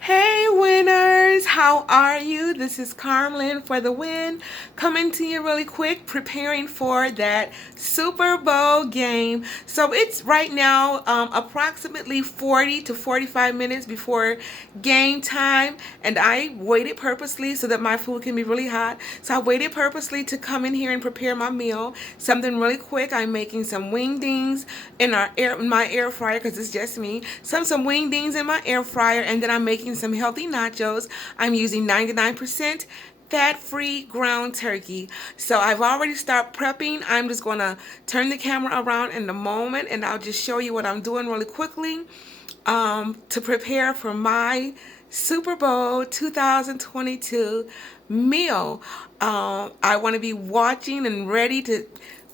Hey winners, how are you? This is Carm-Lynn for the win, coming to you really quick, preparing for that Super Bowl game. So it's right now approximately 40 to 45 minutes before game time, and I waited purposely so that my food can be really hot. So I waited purposely to come in here and prepare my meal. Something really quick. I'm making some wingdings in my air fryer because it's just me. Some wingdings in my air fryer, and then I'm making some healthy nachos. I'm using 99% fat-free ground turkey. So I've already started prepping. I'm just going to turn the camera around in a moment, and I'll just show you what I'm doing really quickly to prepare for my Super Bowl 2022 meal. I want to be watching and ready to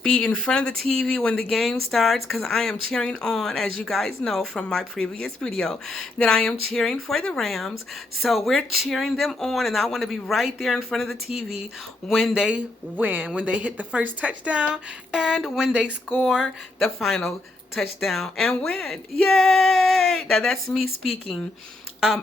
be in front of the TV when the game starts because I am cheering on, as you guys know from my previous video, that I am cheering for the Rams. So we're cheering them on, and I want to be right there in front of the TV when they win, when they hit the first touchdown, and when they score the final touchdown and win. Yay! Now that's me speaking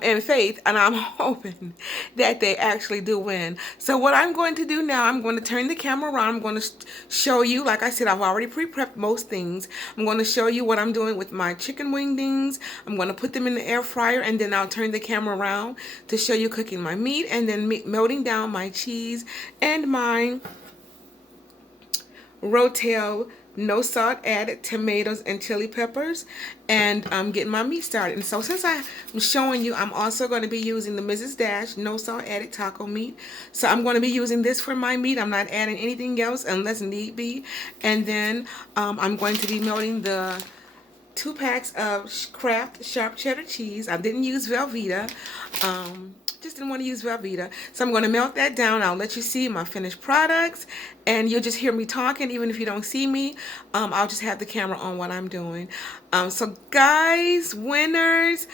in faith, and I'm hoping that they actually do win. So what I'm going to do now, I'm going to turn the camera around. I'm going to show you, like I said, I've already pre-prepped most things. I'm going to show you what I'm doing with my chicken wingdings. I'm going to put them in the air fryer, and then I'll turn the camera around to show you cooking my meat, and then melting down my cheese and my rotel, no salt added tomatoes and chili peppers, and I'm getting my meat started. And so since I'm showing you, I'm also going to be using the Mrs. Dash no salt added taco meat. So I'm going to be using this for my meat. I'm not adding anything else unless need be. And then I'm going to be melting the 2 packs of Kraft sharp cheddar cheese. I didn't use Velveeta. Just didn't want to use Velveeta. So I'm going to melt that down. I'll let you see my finished products, and you'll just hear me talking even if you don't see me. I'll just have the camera on what I'm doing. So guys, winners,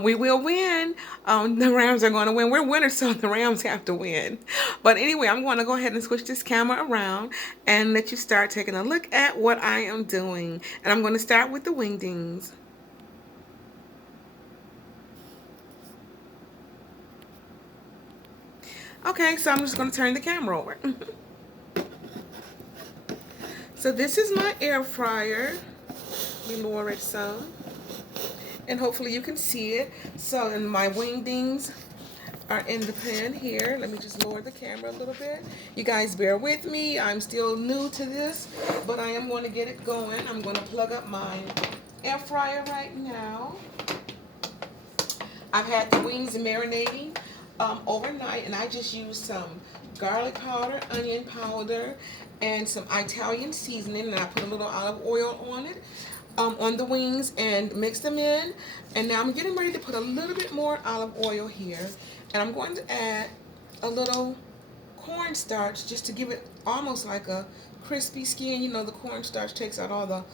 we will win. The Rams are going to win. We're winners, so the Rams have to win. But anyway, I'm going to go ahead and switch this camera around and let you start taking a look at what I am doing. And I'm going to start with the wingdings. Okay, so I'm just going to turn the camera over. So this is my air fryer. Let me lower it some, and hopefully you can see it. So and my wingdings are in the pan here. Let me just lower the camera a little bit. You guys bear with me. I'm still new to this, but I am going to get it going. I'm going to plug up my air fryer right now. I've had the wings marinating overnight, and I just used some garlic powder, onion powder, and some Italian seasoning, and I put a little olive oil on it, on the wings, and mix them in. And now I'm getting ready to put a little bit more olive oil here, and I'm going to add a little cornstarch just to give it almost like a crispy skin. You know, the cornstarch takes out all the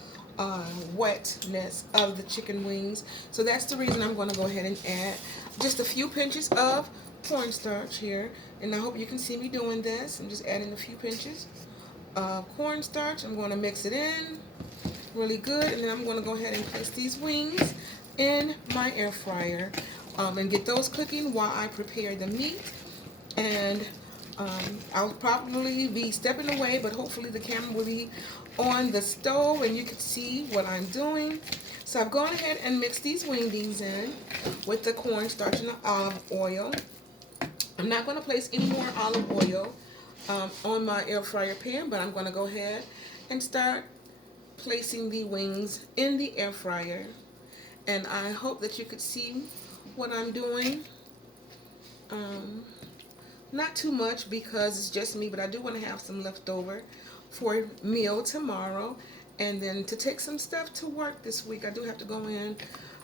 wetness of the chicken wings. So that's the reason I'm going to go ahead and add just a few pinches of cornstarch here. And I hope you can see me doing this. I'm just adding a few pinches of cornstarch. I'm going to mix it in really good. And then I'm going to go ahead and place these wings in my air fryer and get those cooking while I prepare the meat. And I'll probably be stepping away, but hopefully the camera will be on the stove and you can see what I'm doing. So I've gone ahead and mixed these wingdings in with the cornstarch and the olive oil. I'm not going to place any more olive oil on my air fryer pan, but I'm going to go ahead and start placing the wings in the air fryer. And I hope that you could see what I'm doing. Not too much because it's just me, but I do want to have some left over for meal tomorrow. And then to take some stuff to work this week. I do have to go in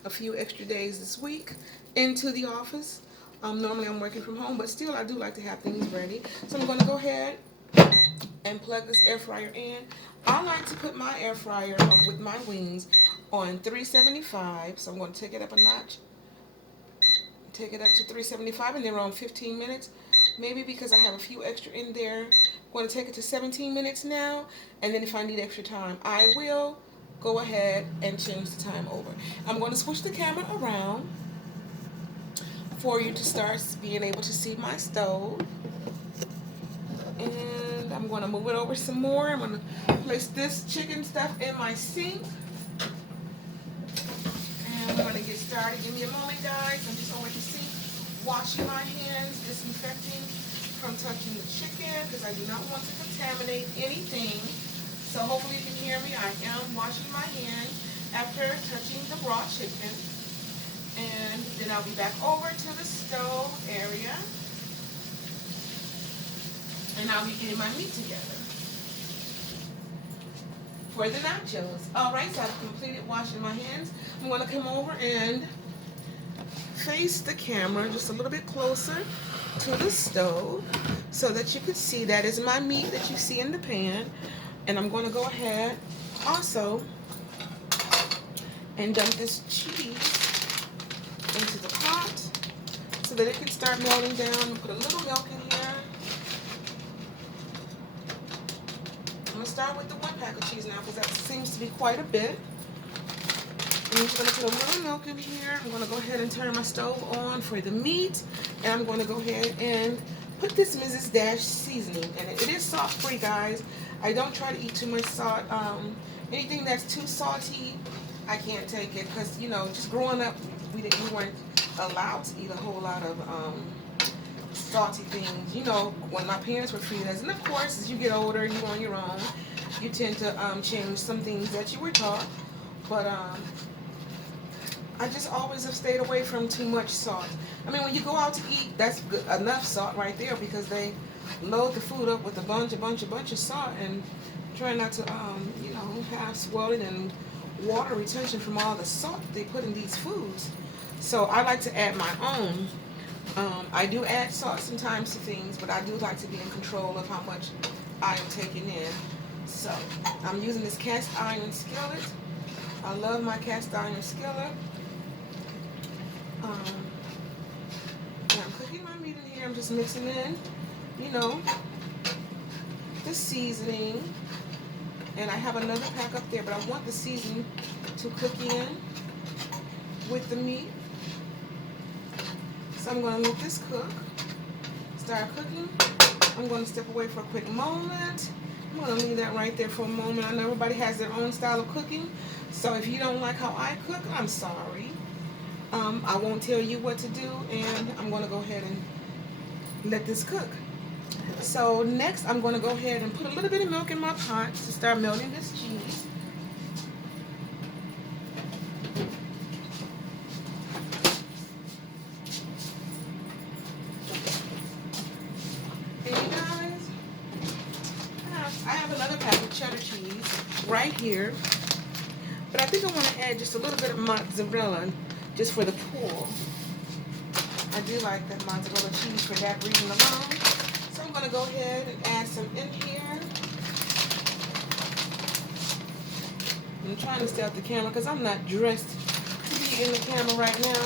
a few extra days this week into the office. Normally I'm working from home, but still I do like to have things ready. So I'm going to go ahead and plug this air fryer in. I like to put my air fryer with my wings on 375. So I'm going to take it up a notch. Take it up to 375, and they're on 15 minutes. Maybe because I have a few extra in there. I'm going to take it to 17 minutes now, and then if I need extra time, I will go ahead and change the time over. I'm going to switch the camera around for you to start being able to see my stove. And I'm going to move it over some more. I'm going to place this chicken stuff in my sink. And I'm going to get started. Give me a moment, guys. I'm just over at the sink, washing my hands, disinfecting from touching the chicken because I do not want to contaminate anything. So hopefully you can hear me. I am washing my hands after touching the raw chicken. And then I'll be back over to the stove area. And I'll be getting my meat together for the nachos. Alright, so I've completed washing my hands. I'm going to come over and face the camera just a little bit closer to the stove so that you can see that is my meat that you see in the pan. And I'm going to go ahead also and dump this cheese into the pot so that it can start melting down. Put a little milk in here. I'm going to start with the 1 pack of cheese now because that seems to be quite a bit. And I'm going to put a little milk in here. I'm going to go ahead and turn my stove on for the meat. And I'm going to go ahead and put this Mrs. Dash seasoning. And it is salt-free, guys. I don't try to eat too much salt. Anything that's too salty, I can't take it. Because, you know, just growing up, we weren't allowed to eat a whole lot of salty things, you know, when my parents were feeding us. And of course, as you get older, you're on your own, you tend to change some things that you were taught. But I just always have stayed away from too much salt. I mean, when you go out to eat, that's good, enough salt right there because they load the food up with a bunch of salt and try not to, you know, have swelling and water retention from all the salt they put in these foods. So I like to add my own. I do add salt sometimes to things, but I do like to be in control of how much I am taking in. So I'm using this cast iron skillet. I love my cast iron skillet. And I'm cooking my meat in here. I'm just mixing in, you know, the seasoning. And I have another pack up there, but I want the seasoning to cook in with the meat. So I'm going to let this cook, start cooking. I'm going to step away for a quick moment. I'm going to leave that right there for a moment. I know everybody has their own style of cooking. So if you don't like how I cook, I'm sorry. I won't tell you what to do, and I'm going to go ahead and let this cook. So next, I'm going to go ahead and put a little bit of milk in my pot to start melting this cheese. And you guys, I have another pack of cheddar cheese right here, but I think I want to add just a little bit of mozzarella just for the pull. I do like that mozzarella cheese for that reason alone. So I'm going to go ahead and add some in here. I'm trying to stay off the camera because I'm not dressed to be in the camera right now.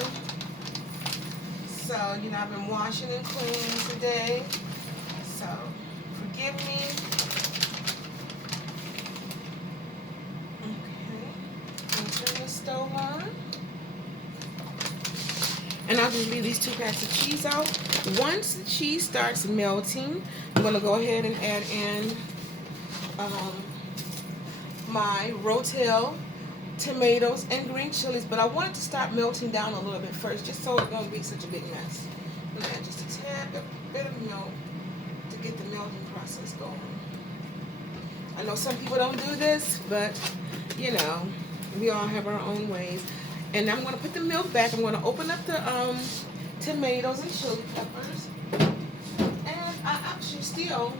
So, you know, I've been washing and cleaning today. So, forgive me. Okay. I'm going to turn the stove on. And I'll just leave these 2 packs of cheese out. Once the cheese starts melting, I'm going to go ahead and add in my Rotel tomatoes and green chilies. But I want it to start melting down a little bit first, just so it won't be such a big mess. I'm going to add just a tad bit of milk to get the melting process going. I know some people don't do this, but, you know, we all have our own ways. And I'm going to put the milk back. I'm going to open up the tomatoes and chili peppers. And I actually still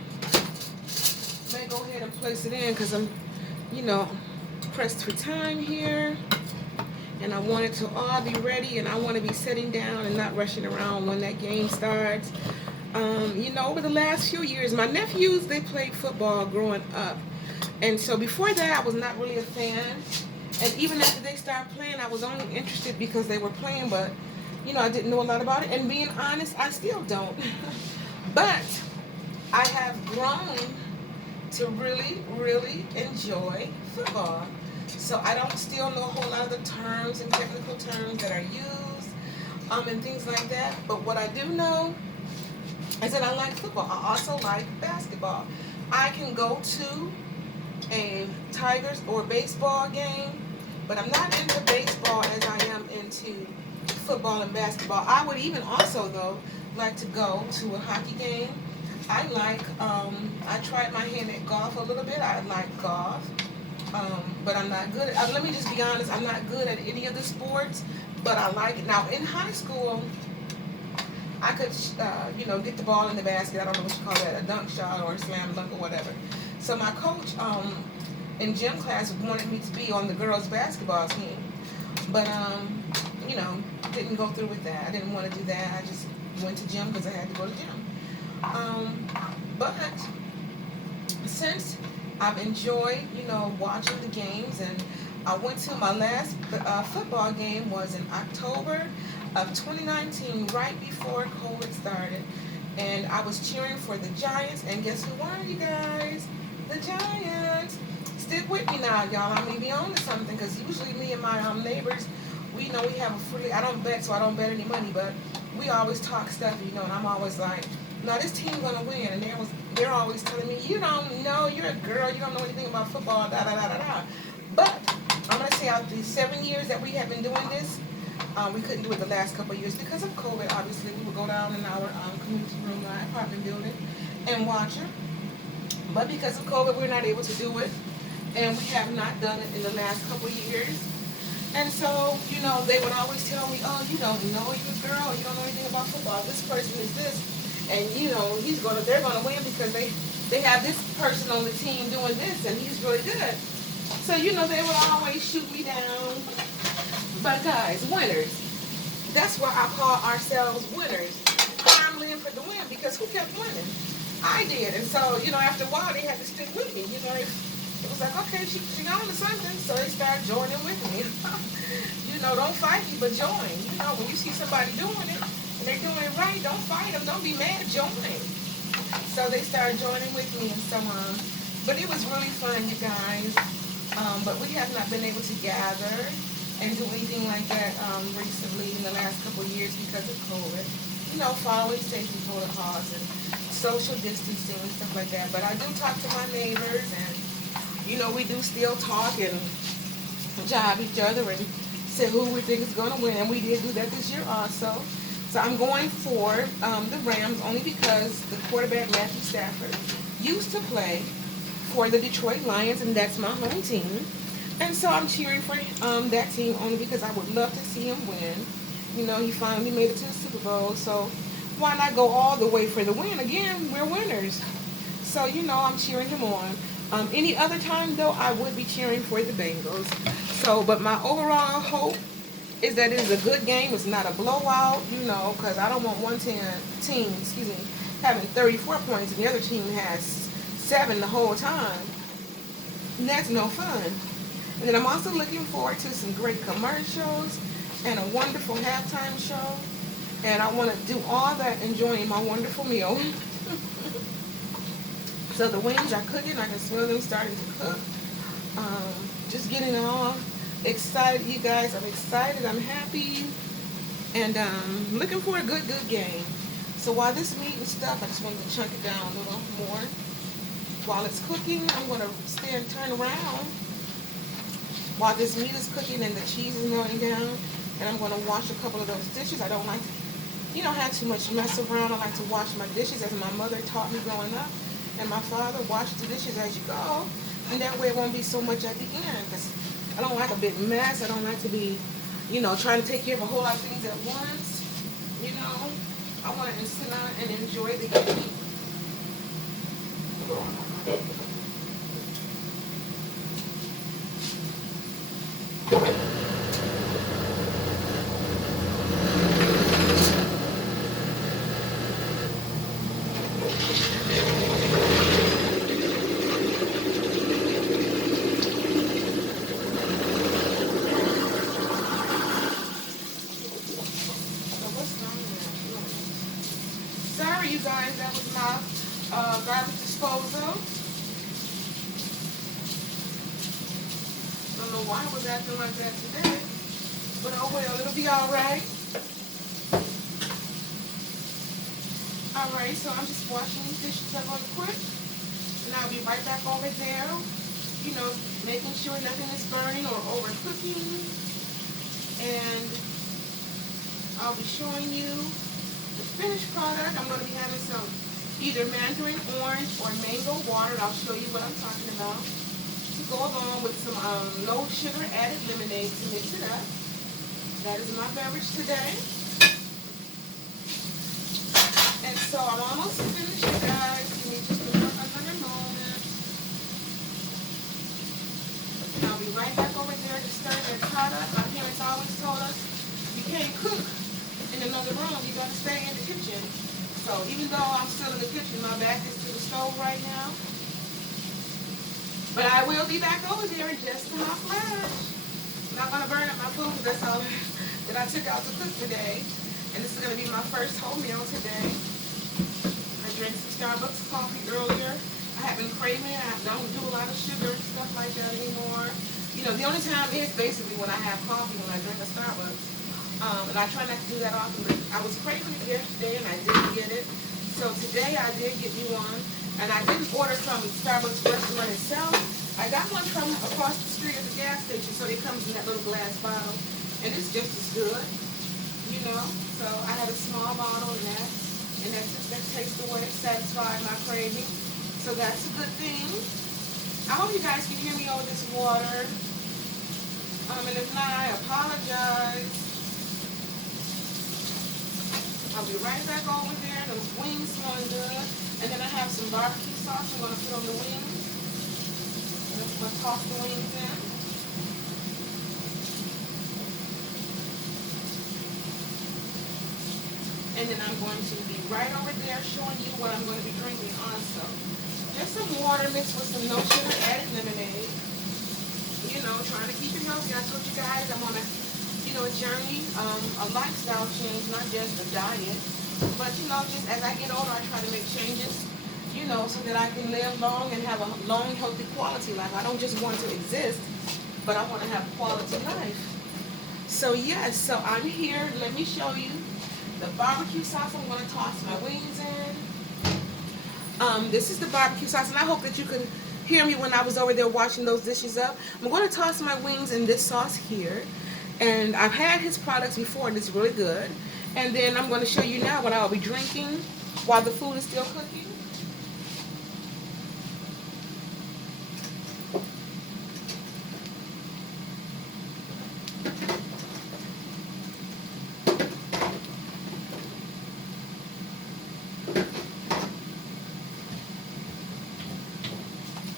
may go ahead and place it in because I'm, you know, pressed for time here. And I want it to all be ready. And I want to be sitting down and not rushing around when that game starts. You know, over the last few years, my nephews, they played football growing up. And so before that, I was not really a fan. And even after they started playing, I was only interested because they were playing, but, you know, I didn't know a lot about it. And being honest, I still don't. But I have grown to really, really enjoy football. So I don't still know a whole lot of the terms and technical terms that are used. and things like that. But what I do know is that I like football. I also like basketball. I can go to a Tigers or baseball game, but I'm not into baseball as I am into football and basketball. I would even also though like to go to a hockey game. I tried my hand at golf a little bit. I like golf, but I'm not good at, let me just be honest, I'm not good at any of the sports, but I like it. Now in high school, I could, get the ball in the basket. I don't know what you call that, a dunk shot or a slam dunk or whatever. So my coach in gym class wanted me to be on the girls' basketball team, but didn't go through with that. I didn't want to do that. I just went to gym because I had to go to gym. But since I've enjoyed, watching the games, and I went to my last football game was in October of 2019, right before COVID started, and I was cheering for the Giants, and guess who won, you guys? The Giants. Stick with me now, y'all. I'm gonna be on to something, because usually me and my neighbors, we have a free. I don't bet, so I don't bet any money, but we always talk stuff, and I'm always like, now this team gonna win, and they're always telling me, you don't know, you're a girl, you don't know anything about football, da da da da da. But I'm gonna say out these 7 years that we have been doing this, we couldn't do it the last couple of years because of COVID. Obviously, we would go down in our community room, our apartment building, and watch it. But because of COVID, we're not able to do it, and we have not done it in the last couple of years. And so, they would always tell me, oh, you don't know, you're a girl, you don't know anything about football. This person is this, and they're gonna win because they have this person on the team doing this, and he's really good. So, they would always shoot me down. But guys, winners. That's why I call ourselves winners. Carm-Lynn for the win, because who kept winning? I did. And so, after a while, they had to stick with me. It was like, okay, she on to something. So they started joining with me. Don't fight me, but join. When you see somebody doing it, and they're doing it right, don't fight them. Don't be mad, join. So they started joining with me and so on. But it was really fun, you guys. But we have not been able to gather and do anything like that recently in the last couple of years because of COVID. Following safety protocols and social distancing and stuff like that. But I do talk to my neighbors, and we do still talk and jive each other and say who we think is going to win. And we did do that this year also. So I'm going for the Rams only because the quarterback, Matthew Stafford, used to play for the Detroit Lions, and that's my home team. And so I'm cheering for that team only because I would love to see him win. He finally made it to the Super Bowl, so why not go all the way for the win? Again, we're winners. So, I'm cheering him on. Any other time, though, I would be cheering for the Bengals. So, but my overall hope is that it is a good game. It's not a blowout, because I don't want one team, having 34 points and the other team has 7 the whole time. And that's no fun. And then I'm also looking forward to some great commercials and a wonderful halftime show. And I want to do all that enjoying my wonderful meal. So the wings are cooking. I can smell them starting to cook. Just getting all excited, you guys. I'm excited. I'm happy. And looking for a good game. So while this meat and stuff, I just wanted to chunk it down a little more. While it's cooking, I'm going to stand and turn around while this meat is cooking and the cheese is going down. And I'm going to wash a couple of those dishes. I don't like to, have too much mess around. I like to wash my dishes as my mother taught me growing up. And my father, wash the dishes as you go. And that way it won't be so much at the end. Because I don't like a big mess. I don't like to be, trying to take care of a whole lot of things at once. I want to sit down and enjoy the game. Sorry, you guys, that was my garbage disposal. Don't know why I was acting like that today, but oh well, it'll be all right. Alright, so I'm just washing these dishes up really quick. And I'll be right back over there, you know, making sure nothing is burning or overcooking. And I'll be showing you the finished product. I'm going to be having some either mandarin orange or mango water. I'll show you what I'm talking about. To go along with some low sugar added lemonade to mix it up. That is my beverage today. And so I'm almost finished, you guys. Give me just another moment. And I'll be right back over there to stir that product. My parents always told us you can't cook in another room. You got to stay in the kitchen. So even though I'm still in the kitchen, my back is to the stove right now. But I will be back over there in just a flash. I'm not going to burn up my food because that's all that I took out to cook today. And this is going to be my first whole meal today. I drank some Starbucks coffee earlier. I have been craving it. I don't do a lot of sugar and stuff like that anymore. You know, the only time is basically when I have coffee, when I drink a Starbucks. And I try not to do that often, but I was craving it yesterday and I didn't get it. So today I did get me one. And I didn't order from Starbucks restaurant itself. I got one from across the street at the gas station, so it comes in that little glass bottle. And it's just as good, you know. So I have a small bottle of that. And that takes away, satisfies my craving. So that's a good thing. I hope you guys can hear me over this water. And if not, I apologize. I'll be right back over there. Those wings smelling good. And then I have some barbecue sauce I'm going to put on the wings. And I'm going to toss the wings in. And then I'm going to be right over there showing you what I'm going to be drinking also. Just some water mixed with some no sugar added lemonade. You know, trying to keep it healthy. I told you guys I'm on a, you know, a journey, a lifestyle change, not just a diet. But, you know, just as I get older, I try to make changes, you know, so that I can live long and have a long, healthy, quality life. I don't just want to exist, but I want to have a quality life. So, yes, so I'm here. Let me show you the barbecue sauce. I'm going to toss my wings in. This is the barbecue sauce, and I hope that you could hear me when I was over there washing those dishes up. I'm going to toss my wings in this sauce here. And I've had his products before, and it's really good. And then I'm going to show you now what I'll be drinking while the food is still cooking.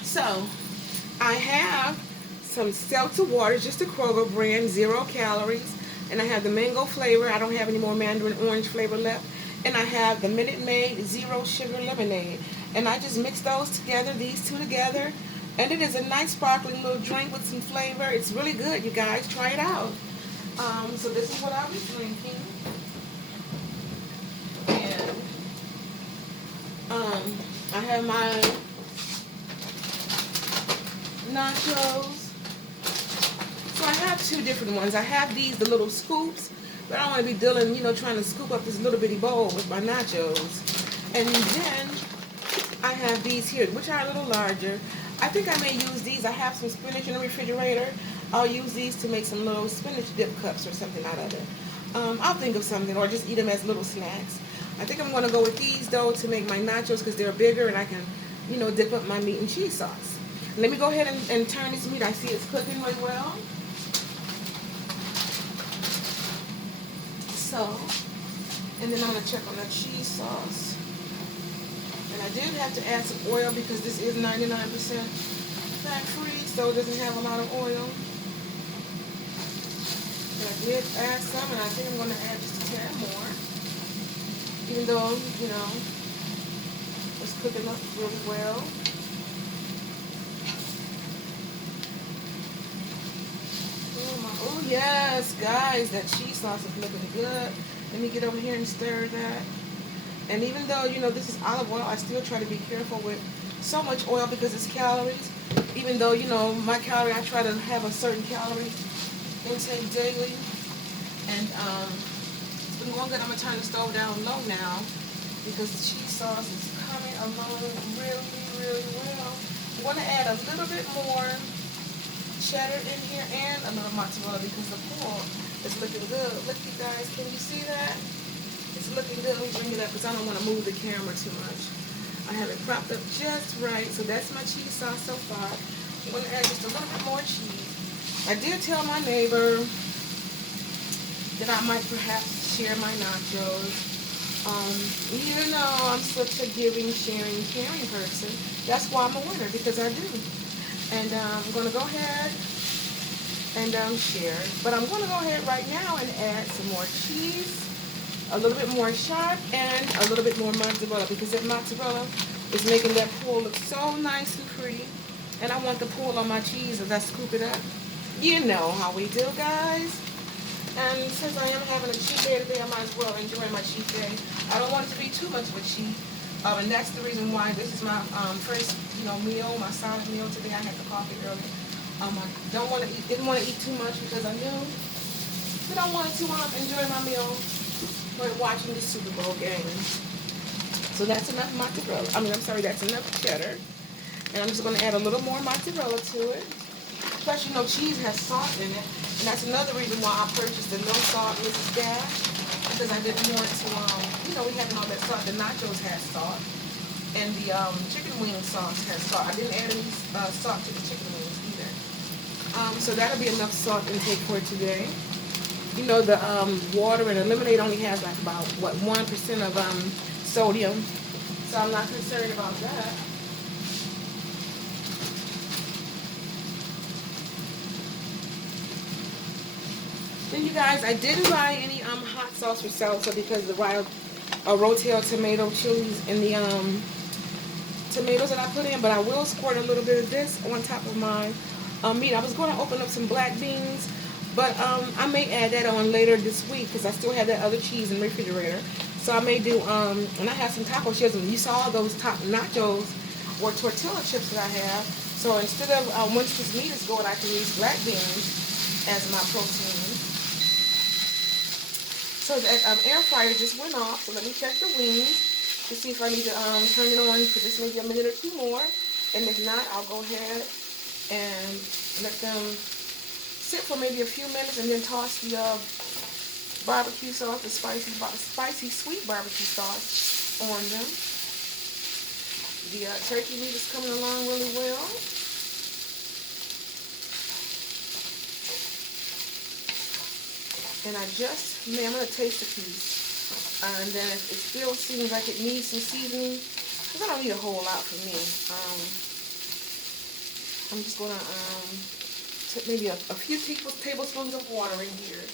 So, I have some seltzer water, just a Kroger brand, 0 calories. And I have the mango flavor. I don't have any more mandarin orange flavor left. And I have the Minute Maid 0 sugar lemonade. And I just mix those together, these two together. And it is a nice sparkling little drink with some flavor. It's really good, you guys. Try it out. So this is what I'll be drinking. And I have my nachos. So I have two different ones. I have these, the little scoops, but I don't want to be dealing, you know, trying to scoop up this little bitty bowl with my nachos. And then I have these here, which are a little larger. I think I may use these. I have some spinach in the refrigerator. I'll use these to make some little spinach dip cups or something out of it. I'll think of something, or just eat them as little snacks. I think I'm going to go with these, though, to make my nachos because they're bigger and I can, you know, dip up my meat and cheese sauce. Let me go ahead and turn this meat. I see it's cooking really well. So, and then I'm going to check on the cheese sauce. And I did have to add some oil because this is 99% fat-free, so it doesn't have a lot of oil. And I did add some, and I think I'm going to add just a tad more. Even though, you know, it's cooking up really well. Oh yes, guys, that cheese sauce is looking good. Let me get over here and stir that. And even though, you know, this is olive oil, I still try to be careful with so much oil because it's calories. Even though, you know, my calorie, I try to have a certain calorie intake daily. And it's been going good. I'm going to turn the stove down low now because the cheese sauce is coming along really well. I'm going to add a little bit more cheddar in here and a little mozzarella because the pool is looking good. Look, you guys, can you see that? It's looking good. Let me bring it up because I don't want to move the camera too much. I have it propped up just right. So that's my cheese sauce so far. I'm going to add just a little bit more cheese. I did tell my neighbor that I might perhaps share my nachos. You know, I'm such a giving, sharing, caring person. That's why I'm a winner, because I do. And I'm going to go ahead and share. But I'm going to go ahead right now and add some more cheese, a little bit more sharp, and a little bit more mozzarella, because that mozzarella is making that pool look so nice and pretty. And I want the pool on my cheese as I scoop it up. You know how we do, guys. And since I am having a cheat day today, I might as well enjoy my cheat day. I don't want it to be too much of a cheat. And that's the reason why this is my first, meal, my solid meal today. I had the coffee earlier. I didn't want to eat too much because I knew that I wanted to enjoy my meal while watching the Super Bowl game. So that's enough mozzarella. That's enough cheddar. And I'm just going to add a little more mozzarella to it. Plus, cheese has salt in it. And that's another reason why I purchased the no salt Mrs. Dash. Because I didn't want to, we having all that salt. The nachos had salt. And the chicken wing sauce has salt. I didn't add any salt to the chicken wings either. So that'll be enough salt intake for today. The water and the lemonade only has like about, 1% of sodium. So I'm not concerned about that. Then you guys, I didn't buy any hot sauce for salsa because the Rotel tomato chilies in the tomatoes that I put in, but I will squirt a little bit of this on top of my meat. I was going to open up some black beans, but I may add that on later this week because I still have that other cheese in the refrigerator. So I may do, and I have some taco chips, and you saw those nachos or tortilla chips that I have. So instead of, once this meat is going, I can use black beans as my protein. So that air fryer just went off, so let me check the wings to see if I need to turn it on for just maybe a minute or two more. And if not, I'll go ahead and let them sit for maybe a few minutes and then toss the barbecue sauce, the spicy sweet barbecue sauce on them. The turkey meat is coming along really well. And I'm going to taste a piece. And then if it still seems like it needs some seasoning, because I don't need a whole lot for me. I'm just going to take maybe a few tablespoons of water in here.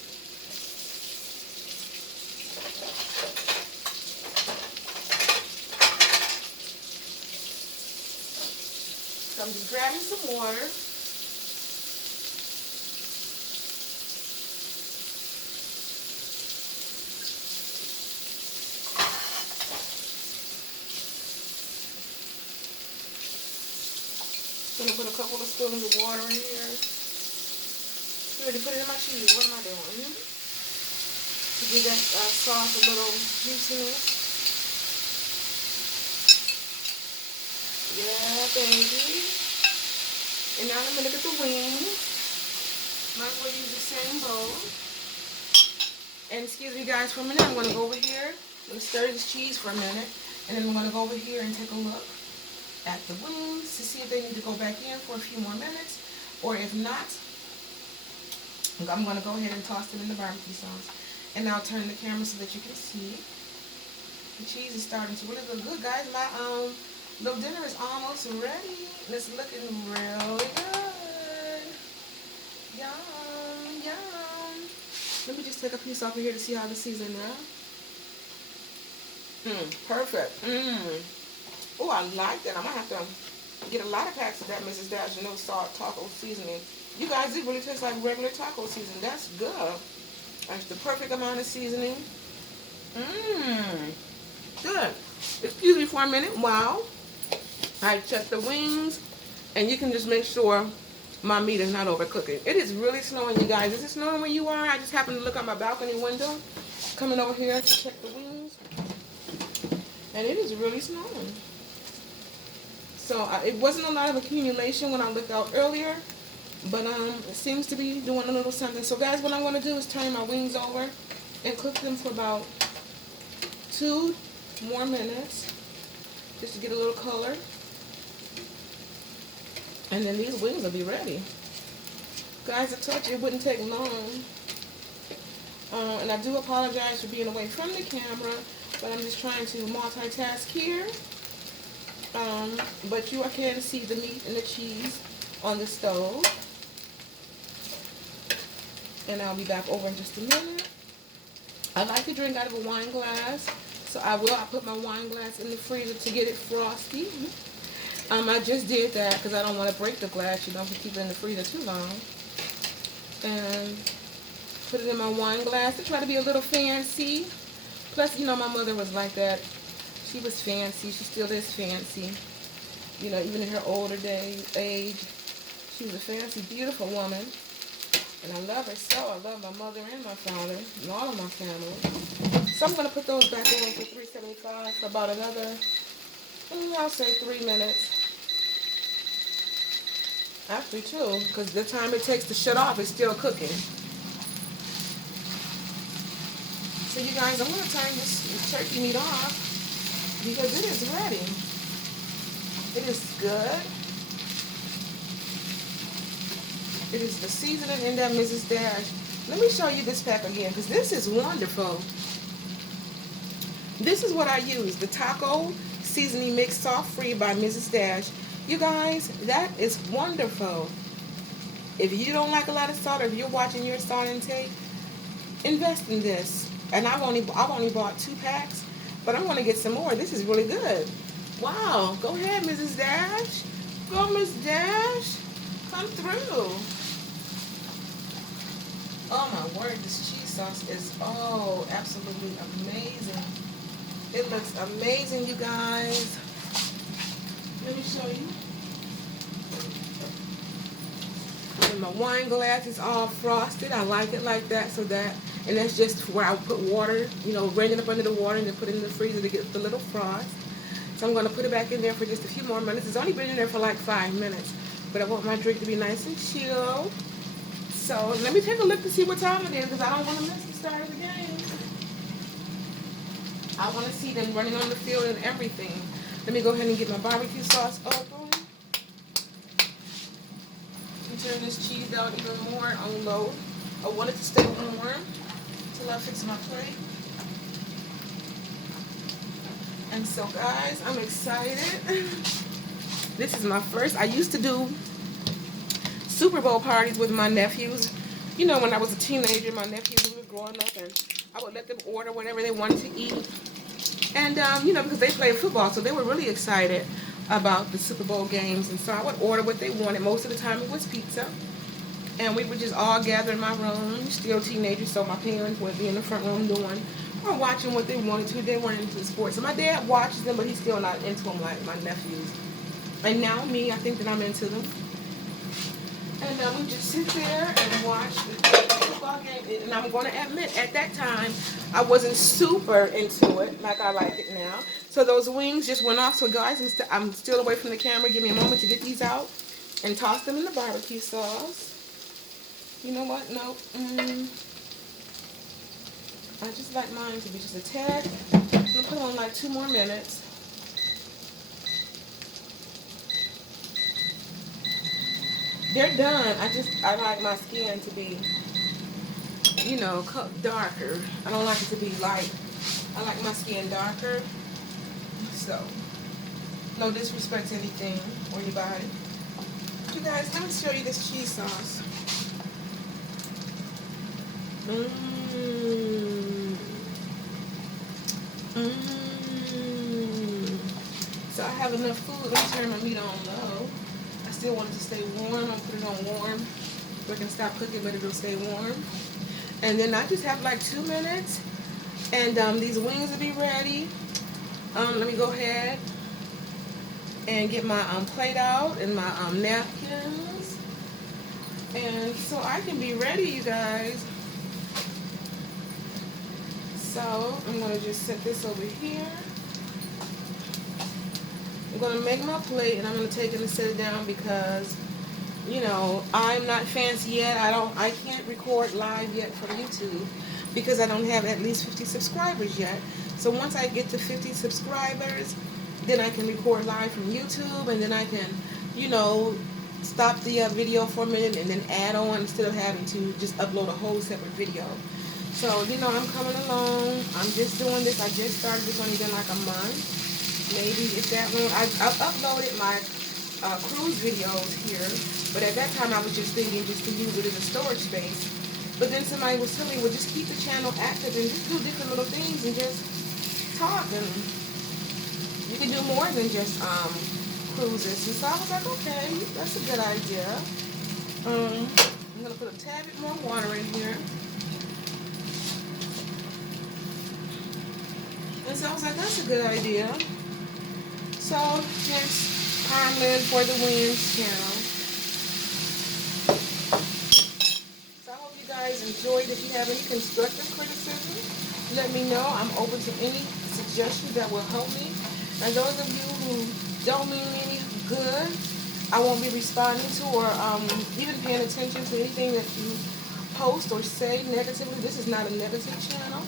So I'm just grabbing some water. I'm going to put a couple of spoons of water in here. You ready to put it in my cheese? What am I doing? To give that sauce a little juiciness. Yeah, baby. And now I'm going to look at the wings. Might as well use the same bowl. And excuse me guys for a minute. I'm going to go over here. I'm going to stir this cheese for a minute. And then I'm going to go over here and take a look at the wings to see if they need to go back in for a few more minutes, or if not, I'm going to go ahead and toss them in the barbecue sauce. And I'll turn the camera so that you can see. The cheese is starting to really look good, guys. My little dinner is almost ready, and it's looking really good. Yum, yum. Let me just take a piece off of here to see how the season now. Perfect. Oh, I like that. I'm going to have to get a lot of packs of that Mrs. Dash no salt taco seasoning. You guys, it really tastes like regular taco seasoning. That's good. That's the perfect amount of seasoning. Good. Excuse me for a minute. Wow. I checked the wings, and you can just make sure my meat is not overcooking. It is really snowing, you guys. Is it snowing where you are? I just happened to look out my balcony window, coming over here to check the wings. And it is really small. So it wasn't a lot of accumulation when I looked out earlier, but it seems to be doing a little something. So guys, what I'm going to do is turn my wings over and cook them for about 2 more minutes, just to get a little color. And then these wings will be ready. Guys, I told you it wouldn't take long. And I do apologize for being away from the camera, but I'm just trying to multitask here. But you can see the meat and the cheese on the stove. And I'll be back over in just a minute. I like to drink out of a wine glass, so I put my wine glass in the freezer to get it frosty. I just did that because I don't want to break the glass, if you keep it in the freezer too long. And put it in my wine glass to try to be a little fancy. Plus, my mother was like that. She was fancy. She still is fancy. Even in her older age, she was a fancy, beautiful woman. And I love her so. I love my mother and my father and all of my family. So I'm going to put those back on for 375 for about another, I'll say 3 minutes. Actually 2, because the time it takes to shut off, it's still cooking. So you guys, I'm going to turn this turkey meat off because it is ready. It is good. It is the seasoning in that Mrs. Dash. Let me show you this pack again because this is wonderful. This is what I use, the taco seasoning mix salt free by Mrs. Dash. You guys, that is wonderful. If you don't like a lot of salt, or if you're watching your salt intake, invest in this. And I've only bought 2 packs, but I'm going to get some more. This is really good. Wow. Go ahead, Mrs. Dash. Go, Miss Dash. Come through. Oh, my word. This cheese sauce is, absolutely amazing. It looks amazing, you guys. Let me show you. And my wine glass is all frosted. I like it like that, and that's just where I put water, rain it up under the water and then put it in the freezer to get the little frost. So I'm going to put it back in there for just a few more minutes. It's only been in there for like 5 minutes, but I want my drink to be nice and chill. So let me take a look to see what time it is because I don't want to miss the start of the game. I want to see them running on the field and everything. Let me go ahead and get my barbecue sauce open. And turn this cheese out even more on low. I want it to stay warm until I fix my plate. And so guys, I'm excited. This is my first. I used to do Super Bowl parties with my nephews. When I was a teenager, my nephews were growing up and I would let them order whatever they wanted to eat. And, because they played football, so they were really excited about the Super Bowl games. And so I would order what they wanted. Most of the time it was pizza. And we would just all gather in my room, still teenagers, so my parents would be in the front room or watching what they wanted to. They weren't into the sports. So my dad watches them, but he's still not into them like my nephews. And now me, I think that I'm into them. And we just sit there and watch the football game. And I'm going to admit, at that time, I wasn't super into it like I like it now. So those wings just went off. So guys, I'm still away from the camera. Give me a moment to get these out and toss them in the barbecue sauce. You know what? Nope. I just like mine to be just a tad. I'm going to put on like 2 more minutes. They're done. I like my skin to be, darker. I don't like it to be light. I like my skin darker. So, no disrespect to anything or anybody. You guys, let me show you this cheese sauce. So I have enough food. Let me turn my meat on low. I still want it to stay warm. I'll put it on warm. We can stop cooking, but it'll stay warm. And then I just have like 2 minutes. And these wings will be ready. Let me go ahead and get my plate out and my napkins. And so I can be ready, you guys. So I'm going to just set this over here. I'm going to make my plate, and I'm going to take it and set it down because, you know, I'm not fancy yet. I can't record live yet from YouTube because I don't have at least 50 subscribers yet. So once I get to 50 subscribers, then I can record live from YouTube, and then I can, you know, stop the video for a minute and then add on instead of having to just upload a whole separate video. So, you know, I'm coming along. I'm just doing this. I just started this only been like a month. Maybe if that long. I've uploaded my cruise videos here, but at that time I was just thinking just to use it as a storage space. But then somebody was telling me, well, just keep the channel active and just do different little things and just talk, and you can do more than just cruises. And so I was like, okay, that's a good idea. I'm gonna put a tad bit more water in here. And so I was like, that's a good idea. So, hence, Carm-Lynn for the Wins channel. So I hope you guys enjoyed. If you have any constructive criticism, let me know. I'm open to any suggestions that will help me. And those of you who don't mean any good, I won't be responding to or even paying attention to anything that you post or say negatively. This is not a negative channel.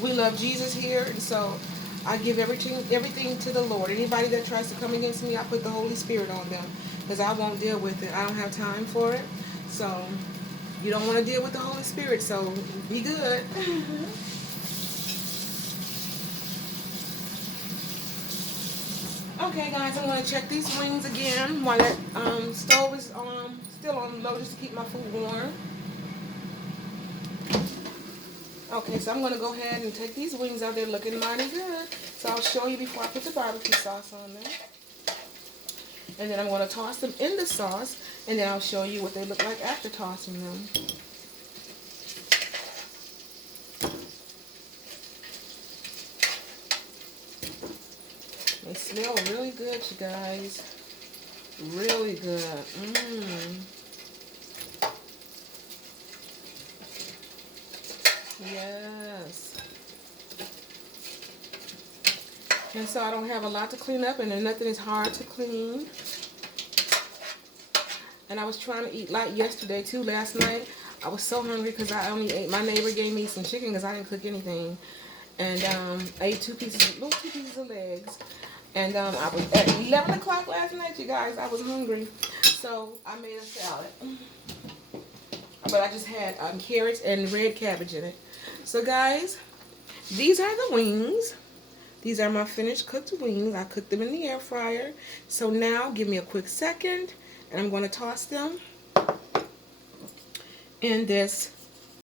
We love Jesus here, and so I give everything to the Lord. Anybody that tries to come against me, I put the Holy Spirit on them because I won't deal with it. I don't have time for it. So you don't want to deal with the Holy Spirit, so be good. Okay, guys, I'm going to check these wings again while that stove is still on low just to keep my food warm. Okay, so I'm going to go ahead and take these wings out. They're looking mighty good. So I'll show you before I put the barbecue sauce on them. And then I'm going to toss them in the sauce, and then I'll show you what they look like after tossing them. They smell really good, you guys. Really good. Yes. And so I don't have a lot to clean up, and then nothing is hard to clean. And I was trying to eat light yesterday too. Last night I was so hungry because I only ate. My neighbor gave me some chicken because I didn't cook anything, and I ate two pieces of legs. And I was at 11 o'clock last night, you guys. I was hungry, so I made a salad. But I just had carrots and red cabbage in it. So guys, these are the wings. These are my finished cooked wings. I cooked them in the air fryer. So now give me a quick second, and I'm going to toss them in this